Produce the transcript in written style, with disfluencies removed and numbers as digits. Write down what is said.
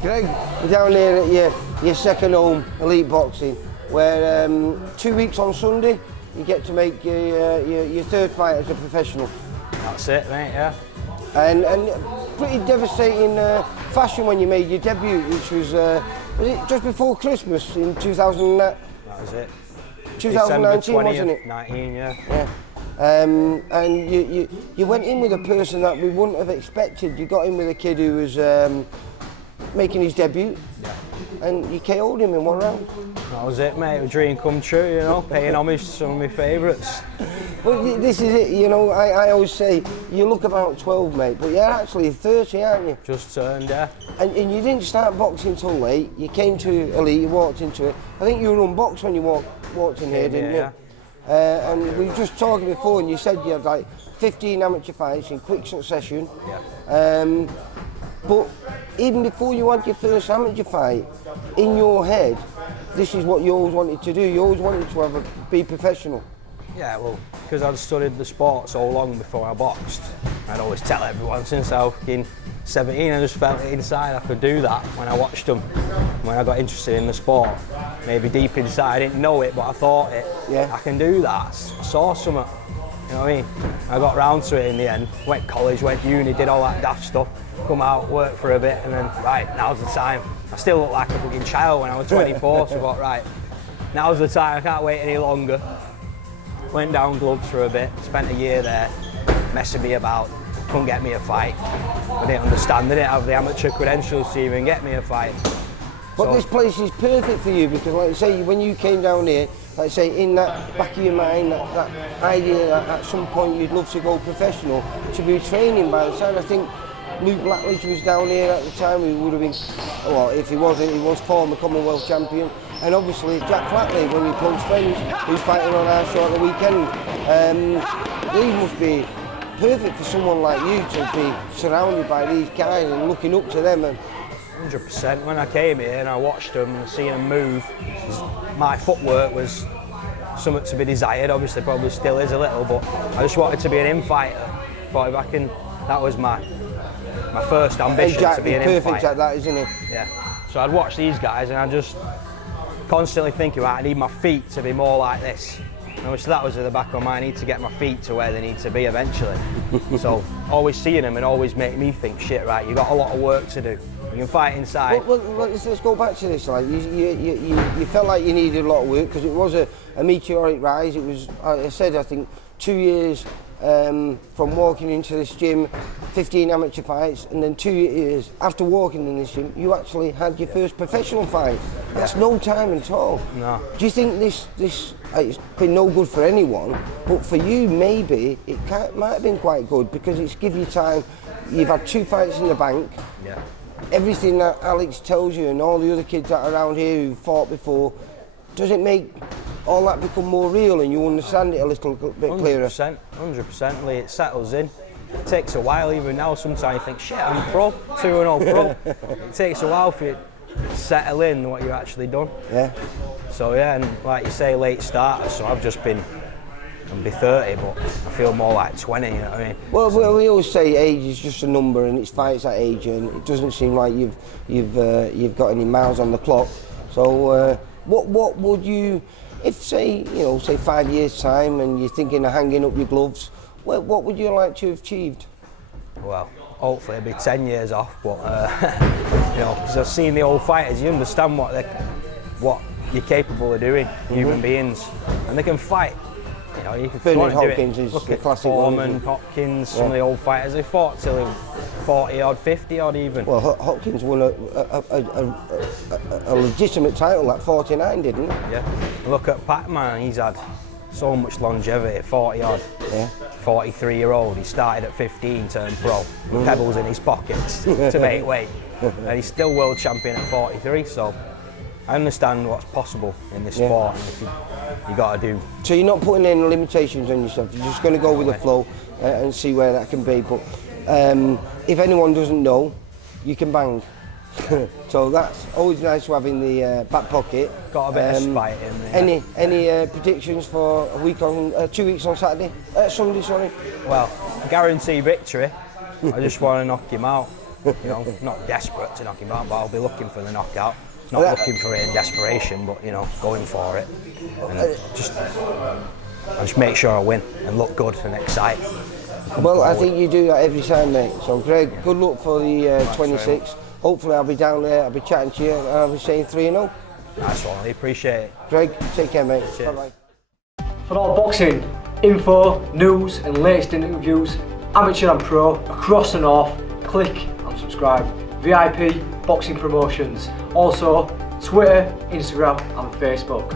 Greg, we're down here at your second home, Elite Boxing, where 2 weeks on Sunday, you get to make your third fight as a professional. That's it, mate, yeah. And pretty devastating fashion when you made your debut, which was it just before Christmas in 2000? That was it. 2019, wasn't it? 19, yeah. Yeah. And you went in with a person that we wouldn't have expected. You got in with a kid who was making his debut, and you KO'd him in one round. That was it, mate. A dream come true, you know, paying homage to some of my favourites. But this is it, you know, I always say, you look about 12, mate, but you're actually 30, aren't you? Just turned, yeah. And you didn't start boxing till late. You came to Elite, you walked into it. I think you were unboxed when you walked in here, didn't you? Yeah. And we were just talking before, and you said you had like 15 amateur fights in quick succession. Yeah. But even before you had your first amateur fight, in your head, this is what you always wanted to do. You always wanted to be professional. Yeah, well, because I'd studied the sport so long before I boxed, I'd always tell everyone since I was 17, I just felt it inside I could do that when I watched them. When I got interested in the sport, maybe deep inside, I didn't know it, but I thought it. Yeah. I can do that. I saw something, you know what I mean? I got round to it in the end, went college, went uni, did all that daft stuff, come out, work for a bit, and then, right, now's the time. I still look like a fucking child when I was 24, so I thought, right, now's the time, I can't wait any longer. Went down gloves for a bit, spent a year there, messing me about, couldn't get me a fight. I didn't understand, they didn't have the amateur credentials to even get me a fight. But so, this place is perfect for you because, like I say, when you came down here, like I say, in that back of your mind, that idea that at some point you'd love to go professional, to be training by the time, I think Luke Blackledge was down here at the time, he would have been, well, if he wasn't, he was former Commonwealth champion. And obviously Jack Flatley, one of your close friends, who's fighting on our show at the weekend. These must be perfect for someone like you to be surrounded by these guys and looking up to them. 100%. When I came here and I watched them and seeing them move, my footwork was something to be desired. Obviously, probably still is a little, but I just wanted to be an infighter. Thought if I can, that was my first ambition, to be an infighter. Perfect at that, isn't it? Yeah. So I'd watch these guys and I just constantly thinking, right, I need my feet to be more like this. And obviously that was at the back of my mind, I need to get my feet to where they need to be eventually. So always seeing them and always make me think, shit, right, you've got a lot of work to do. You can fight inside. Well, let's go back to this. Like you felt like you needed a lot of work because it was a meteoric rise. It was, I said, I think 2 years from walking into this gym, 15 amateur fights, and then 2 years after walking in this gym, you actually had your first professional fight. That's no time at all. No. Do you think this it's been no good for anyone, but for you maybe it might have been quite good because it's give you time. You've had 2 fights in the bank. Yeah. Everything that Alex tells you and all the other kids that are around here who fought before, does it make all that become more real and you understand it a little bit clearer? 100%, Lee, it settles in. It takes a while, even now sometimes you think, shit, I'm pro, 2-0 pro. It takes a while for you to settle in what you've actually done. Yeah. So yeah, and like you say, late starter, so I've just been, I'll be 30, but I feel more like 20, you know what I mean? Well, we always say age is just a number and it's fights at age and it doesn't seem like you've got any miles on the clock. So what would you, if say 5 years time and you're thinking of hanging up your gloves, what would you like to have achieved? Well, hopefully it'll be 10 years off, but because I've seen the old fighters, you understand what you're capable of doing, human beings, and they can fight. You know, you can Bernard do Hopkins it. is Look the at classic Foreman, one. Hopkins, some of the old fighters, they fought till they were 40 odd, 50 odd even. Well, Hopkins won a legitimate title at 49, didn't he? Yeah. Look at Pac-Man, he's had so much longevity, 40 odd. Yeah. 43-year-old, he started at 15, turned pro, with pebbles in his pockets to make weight. And he's still world champion at 43, so I understand what's possible in this sport, and if you got to do. So you're not putting any limitations on yourself, you're just going to go with the flow and see where that can be. But if anyone doesn't know, you can bang. So that's always nice to have in the back pocket. Got a bit of spite in there. Any predictions for 2 weeks on Saturday? Sunday, sorry. Well, guarantee victory. I just want to knock him out. You know, not desperate to knock him out, but I'll be looking for the knockout. Not looking for it in desperation, but you know, going for it. And just make sure I win and look good and excite. Well, I think you do that every time, mate. So, Greg, good luck for the 26th. Hopefully, I'll be down there, I'll be chatting to you, and I'll be saying 3-0. Nice one, I appreciate it. Greg, take care, mate. Cheers. Bye-bye. For all boxing info, news, and latest interviews, amateur and pro, across the north, click and subscribe. VIP Boxing Promotions. Also, Twitter, Instagram, and Facebook.